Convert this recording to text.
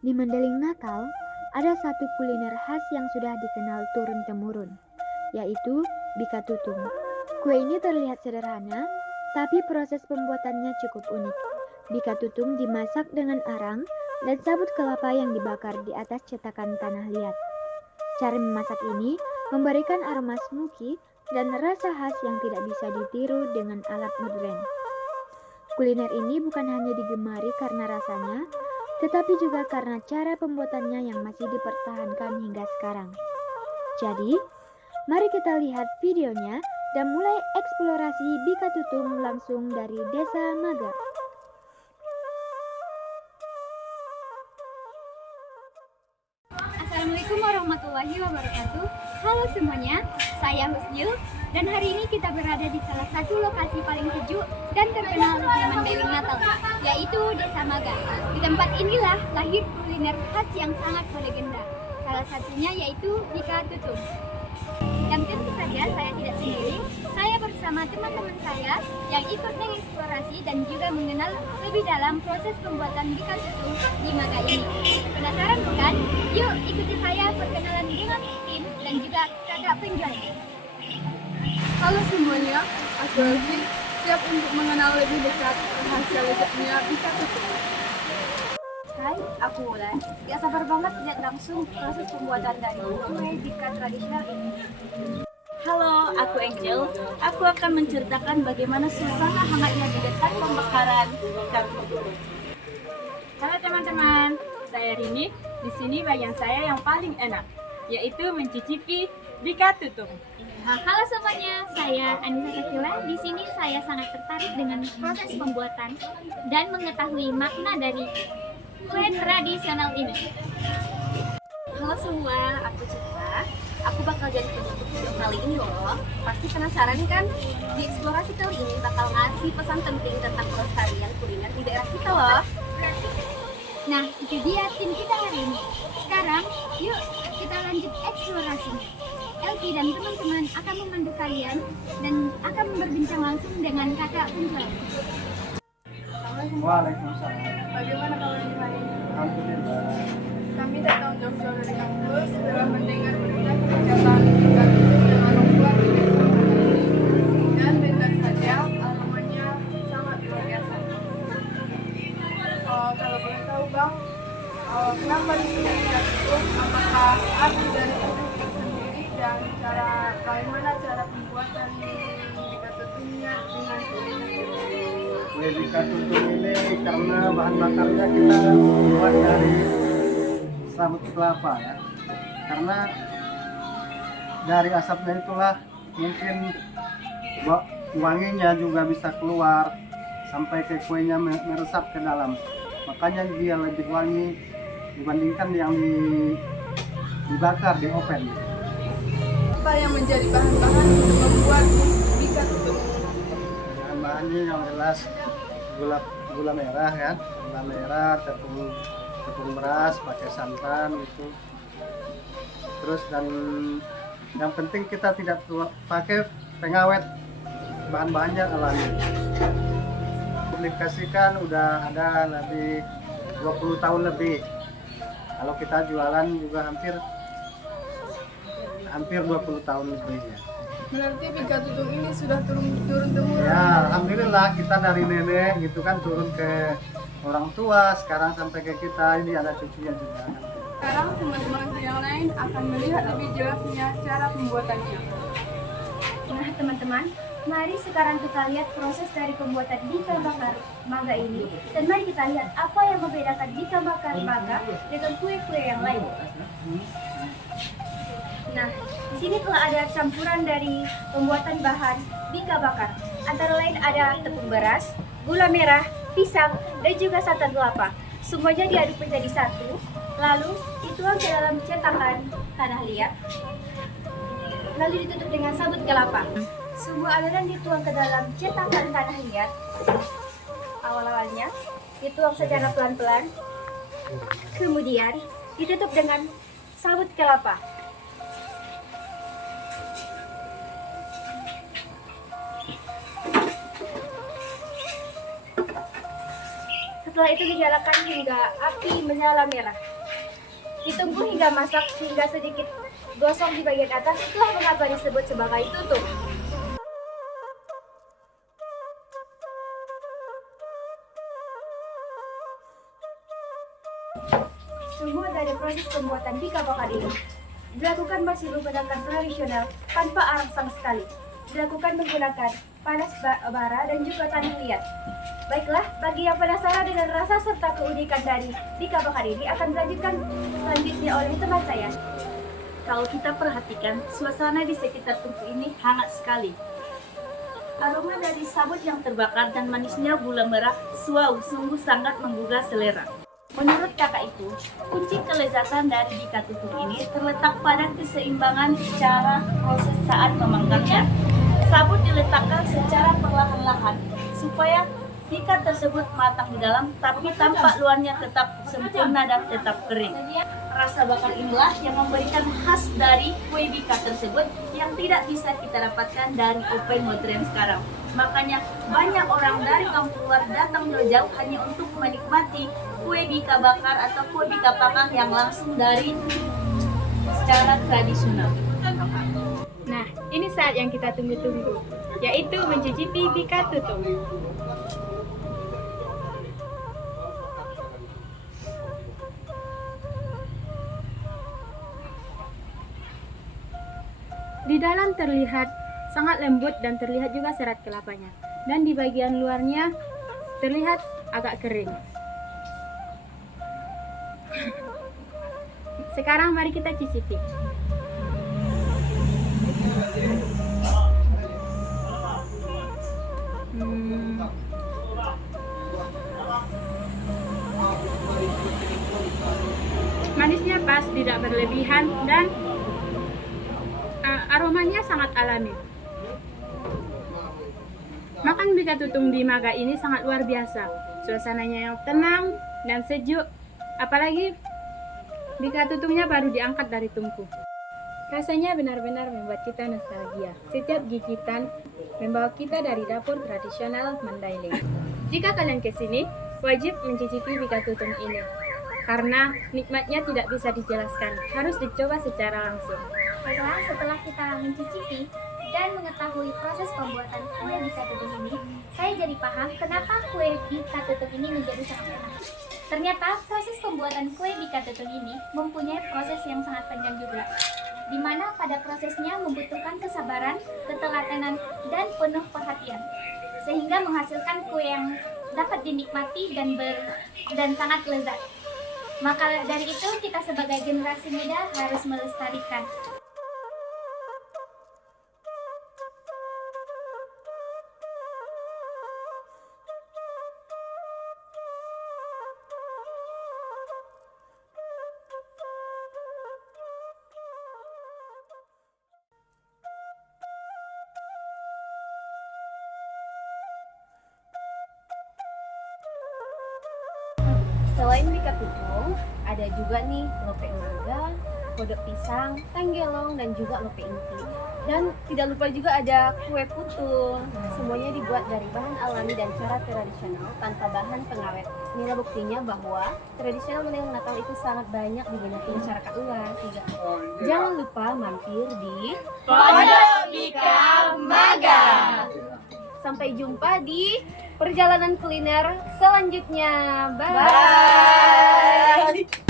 Di Mendeling Natal, ada satu kuliner khas yang sudah dikenal turun-temurun, yaitu bika tutung. Kue ini terlihat sederhana, tapi proses pembuatannya cukup unik. Bika tutung dimasak dengan arang dan sabut kelapa yang dibakar di atas cetakan tanah liat. Cara memasak ini memberikan aroma smoky dan rasa khas yang tidak bisa ditiru dengan alat modern. Kuliner ini bukan hanya digemari karena rasanya, tetapi juga karena cara pembuatannya yang masih dipertahankan hingga sekarang. Jadi, mari kita lihat videonya dan mulai eksplorasi bika tutung langsung dari Desa Maga. Assalamualaikum warahmatullahi wabarakatuh. Halo semuanya, saya Husnil dan hari ini kita berada di salah satu lokasi paling sejuk dan terkenal di Mandailing Natal, yaitu Desa Maga. Di tempat inilah lahir kuliner khas yang sangat berlegenda. Salah satunya yaitu bika tutung. Dan tentu saja saya tidak sendiri, saya bersama teman-teman saya yang ikut mengeksplorasi dan juga mengenal lebih dalam proses pembuatan bika tutung di Maga ini. Penasaran bukan? Yuk ikuti saya perkenalan dengan tim dan juga kakak penjualnya. Halo semuanya, aku Elvi, siap untuk mengenal lebih dekat rahasia lezatnya bika tutung. Hai, aku Wulan. Gak sabar banget lihat langsung proses pembuatan dari kue bika tradisional ini. Halo, aku Angel. Aku akan menceritakan bagaimana suasana hangatnya di dekat pembakaran ikan tutung. Halo teman-teman, saya Rini. Di sini bagian saya yang paling enak, yaitu mencicipi bika tutung. Halo semuanya, saya Anissa Sakila. Di sini saya sangat tertarik dengan proses pembuatan dan mengetahui makna dari kue tradisional ini. Halo semua, aku Citra. Aku bakal jadi penutup video kali ini loh. Pasti penasaran kan? Di eksplorasi kali ini bakal ngasih pesan penting tentang pelestarian kuliner di daerah kita loh. Nah, itu dia tim kita hari ini. Sekarang, yuk kita lanjut eksplorasinya. Elvi dan teman-teman akan memandu kalian dan akan berbincang langsung dengan kakak penjual. Assalamualaikum. Waalaikumsalam. Bagaimana kabarnya hari ini? Alhamdulillah. Kami datang jauh-jauh dari kampus setelah mendengar berita kegiatan bika tutung yang orang buat di desa kami ini. Dan benar saja, aromanya sangat luar biasa. Kalau boleh tahu bang, kenapa disebut bika tutung? Apakah arti dari tutung itu sendiri dan bagaimana cara pembuatan bika tutungnya dengan kuliner? Kue bika tutung ini karena bahan bakarnya kita buat dari sabut kelapa ya. Karena dari asapnya itulah mungkin wanginya juga bisa keluar sampai ke kuenya meresap ke dalam. Makanya dia lebih wangi dibandingkan yang dibakar di oven. Apa yang menjadi bahan-bahan untuk membuat bika tutung? Bahan-bahannya yang jelas gula merah kan, gula merah, tepung beras, pakai santan itu. Terus dan yang penting kita tidak pakai pengawet, bahan-bahannya alami. Publikasikan udah ada lebih 20 tahun lebih. Kalau kita jualan juga hampir 20 tahun lebih ya. Berarti bika tutung ini sudah turun-temurun. Ya, alhamdulillah kita dari nenek gitu kan turun ke orang tua, sekarang sampai ke kita, ini ada cucunya juga. Sekarang teman-teman yang lain akan melihat lebih jelasnya cara pembuatannya. Nah teman-teman, mari sekarang kita lihat proses dari pembuatan bika bakar Maga ini. Dan mari kita lihat apa yang membedakan bika bakar Maga dengan kue-kue yang lain. Nah, di sini telah ada campuran dari pembuatan bahan bika bakar. Antara lain ada tepung beras, gula merah, pisang, dan juga santan kelapa. Semuanya diaduk menjadi satu, lalu dituang ke dalam cetakan tanah liat, lalu ditutup dengan sabut kelapa. Semua adonan dituang ke dalam cetakan tanah liat. Awal-awalnya dituang secara pelan-pelan, kemudian ditutup dengan sabut kelapa. Setelah itu dinyalakan hingga api menyala merah. Ditunggu hingga masak hingga sedikit gosong di bagian atas, itulah mengapa disebut sebagai tutung. Semua dari proses pembuatan bika bakar ini dilakukan masih menggunakan tradisional tanpa arang sama sekali. Dilakukan menggunakan panas bara dan juga tanah liat. Baiklah, bagi yang penasaran dengan rasa serta keunikan dari bika bakar ini akan dilanjutkan selanjutnya oleh teman saya. Kalau kita perhatikan, suasana di sekitar tungku ini hangat sekali. Aroma dari sabut yang terbakar dan manisnya gula merah, sungguh sangat menggugah selera. Menurut kakak itu, kunci kelezatan dari bika tutung ini terletak pada keseimbangan cara proses saat memanggannya. Sabut diletakkan secara perlahan-lahan supaya bika tersebut matang di dalam, tapi tampak luarnya tetap sempurna dan tetap kering. Rasa bakar inilah yang memberikan khas dari kue bika tersebut yang tidak bisa kita dapatkan dari oven modern sekarang. Makanya banyak orang dari kampung luar datang jauh-jauh hanya untuk menikmati kue bika bakar atau kue bika panggang yang langsung dari secara tradisional. Nah, ini saat yang kita tunggu-tunggu, yaitu mencicipi bika tutung. Di dalam terlihat sangat lembut dan terlihat juga serat kelapanya. Dan di bagian luarnya terlihat agak kering. Sekarang mari kita cicipi. Manisnya pas, tidak berlebihan, dan aromanya sangat alami. Makan bika tutung di Maga ini sangat luar biasa. Suasananya yang tenang dan sejuk. Apalagi bika tutungnya baru diangkat dari tungku. Rasanya benar-benar membuat kita nostalgia. Setiap gigitan membawa kita dari dapur tradisional Mandailing. Jika kalian ke sini, wajib mencicipi bika tutung ini. Karena nikmatnya tidak bisa dijelaskan, harus dicoba secara langsung. Baiklah, setelah kita mencicipi dan mengetahui proses pembuatan kue bika tutung ini, saya jadi paham kenapa kue bika tutung ini menjadi sangat enak. Ternyata proses pembuatan kue bika tutung ini mempunyai proses yang sangat panjang juga, di mana pada prosesnya membutuhkan kesabaran, ketelatenan, dan penuh perhatian, sehingga menghasilkan kue yang dapat dinikmati dan sangat lezat. Maka dari itu kita sebagai generasi muda harus melestarikan. Selain bika tutung, ada juga nih lope maga, kodok pisang, tenggelong, dan juga lope inti. Dan tidak lupa juga ada kue putu. Semuanya dibuat dari bahan alami dan cara tradisional tanpa bahan pengawet. Inilah buktinya bahwa tradisional menjelang Natal itu sangat banyak diminati masyarakat luas. Jangan lupa mampir di Pondok Bika Maga. Sampai jumpa di perjalanan kuliner selanjutnya. Bye. Bye.